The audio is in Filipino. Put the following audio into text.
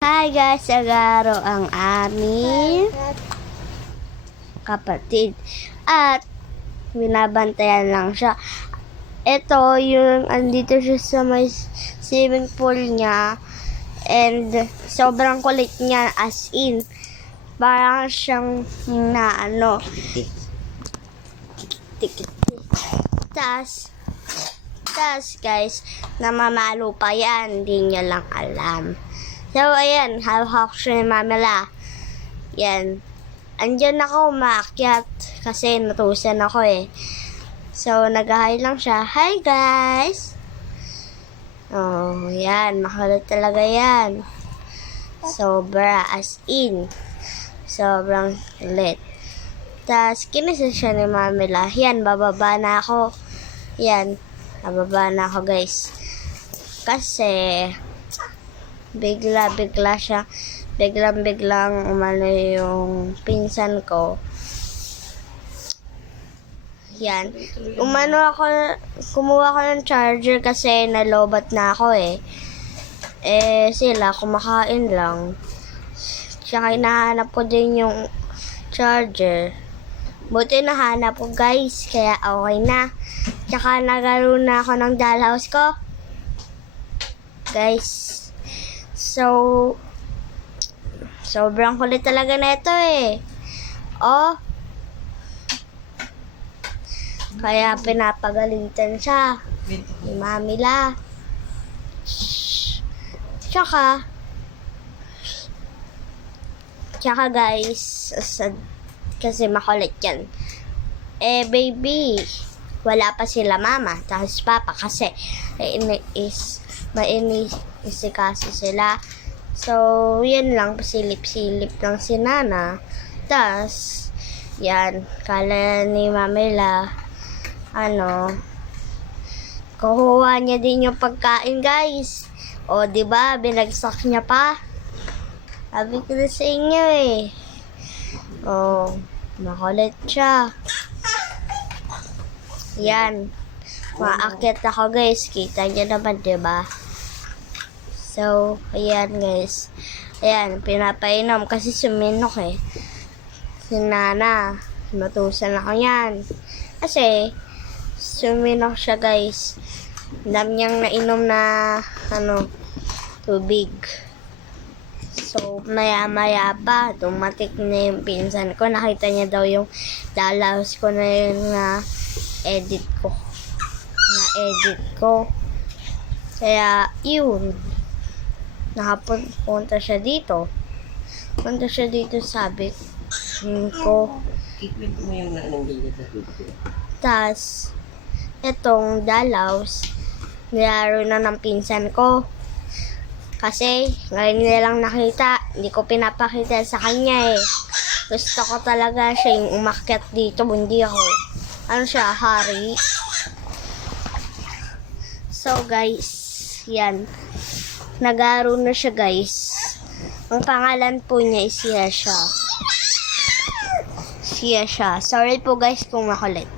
Hi guys, Agaro ang aming kapatid at binabantayan lang siya. Ito yung andito siya sa may swimming pool niya and sobrang kulit niya, as in parang siyang tas guys, namamalo pa yan, hindi niya lang alam. So, ayan, hawak siya ni Mamela. Yan. Andyan ako umaakyat kasi natusan ako eh. So, nag-hi lang siya. Hi, guys! Oh, yan. Makulit talaga yan. Sobra, as in. Sobrang kulit. Tapos, kinisa siya ni Mamela. Yan, bababa na ako. Yan, bababa na ako, guys. Kasi, biglang umano yung pinsan ko. Yan. Kumuha ko ng charger kasi nalobat na ako eh. Sila kumakain lang. Tsaka hinahanap ko din yung charger. Buti nahanap ko, guys, kaya okay na. Tsaka nagaro na ako ng dollhouse ko. Guys. So, sobrang kulit talaga na ito eh. Oh. Kaya pinapagalitan siya ni Mamela. Tsaka guys, kasi makulit yan. Baby, wala pa sila mama, tapos papa kasi mainis kasi sila. So, yan lang, pasilip-silip lang si Nana. Tas, yan, kala ni Mamela, kukuha niya din yung pagkain, guys. O, diba, binagsak niya pa. Sabi ko na sa inyo eh. O, makulit siya. Yan. Maakyat ako, guys. Kita niyo naman, diba? So, ayan, guys. Ayan, pinapainom kasi suminok eh. Si Nana, natusan ako yan. Kasi, suminok siya, guys. Dami niyang nainom na, tubig. So, maya-maya pa, tumatik na yung pinsan ko. Nakita niya daw yung dollhouse ko na yun na edit ko. Kaya, yun. Punta siya dito. Sabi ko. Ikwento mo yung nanggigit sa video. Tas, etong dollhouse, nilaro na ng pinsan ko. Kasi, ngayon nila lang nakita. Hindi ko pinapakita sa kanya eh. Gusto ko talaga siya yung umakyat dito. Hindi ako. Hari. So, guys, yan. Nagaro na siya, guys. Ang pangalan po niya is Siya siya. Sorry po, guys, kung makulit.